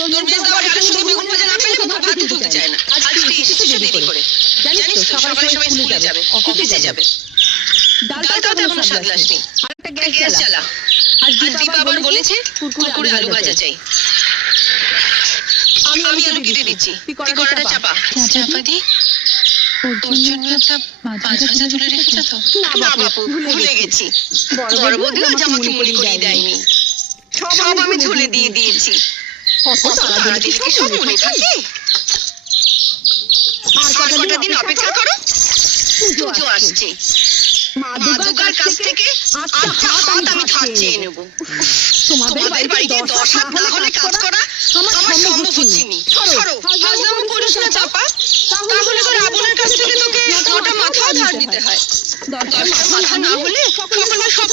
তোর মেজ গাওয়া ডালের সঙ্গে বেগুন ভাজা না পেলে মুখে ভাত তুলতে চায় না। আজকে এসেছে দেরি করে। জানিস তো সকালে সবাই স্কুলে যাবে, অফিসে যাবে। ডালটাও তো এখনো সাজলাসনি। আরেকটা গ্যাস জ্বালা। আজ দীপা আবার বলেছে কুরকুরে আলু ভাজা চাই। আমি আলু কেটে দিচ্ছি। তুই কড়াটা চাপা। চাপা দি। ওর জন্য একটা মাছ ভাজা তুলে রেখেছো তো? না বাপু, ভুলে গেছি। বড় বৌদিও জামাকে মনে করিয়ে দেয়নি। সব আমি ঝুলে দিয়ে দিয়েছি। তাড়াতাড়ি কি সব মনে থাকে? আর কটা দিন অপেক্ষা করো, পুজো আসছে। মা দুর্গার কাছ থেকে 8টা হাত আমি ধার চেয়ে নেব। তোমাদের বাড়িতে 10 হাত না হলে কাজ করা আমার সম্ভব হচ্ছে না। সরো, ফাজলামো করিস না চাপা। তাহলে তো রাবণের কাছ থেকে তোকে 9টা মাথা ধার দিতে হয়। 10টা মাথা না হলে সকলের সব